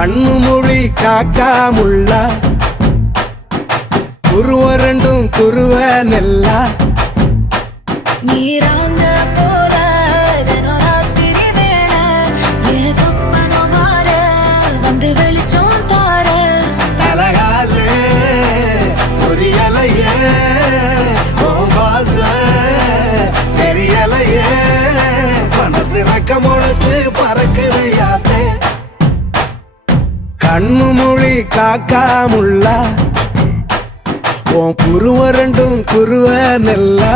கண்ணு மொழி காக்காமுள்ள குருவரண்டும் குருவ நெல்லா நீராங்க போல ராத்திரி வேள ஏ சொப்பனோ மாற வந்து வெளிச்சம் தார தலகாலே புரியலையே பாச தெரியலையே மனசு ரக்க முளைச்சு பறக்குது யாத்தே கண்ணு மொழி காக்காமுள்ள உன் குருவரண்டும் குருவ நெல்லா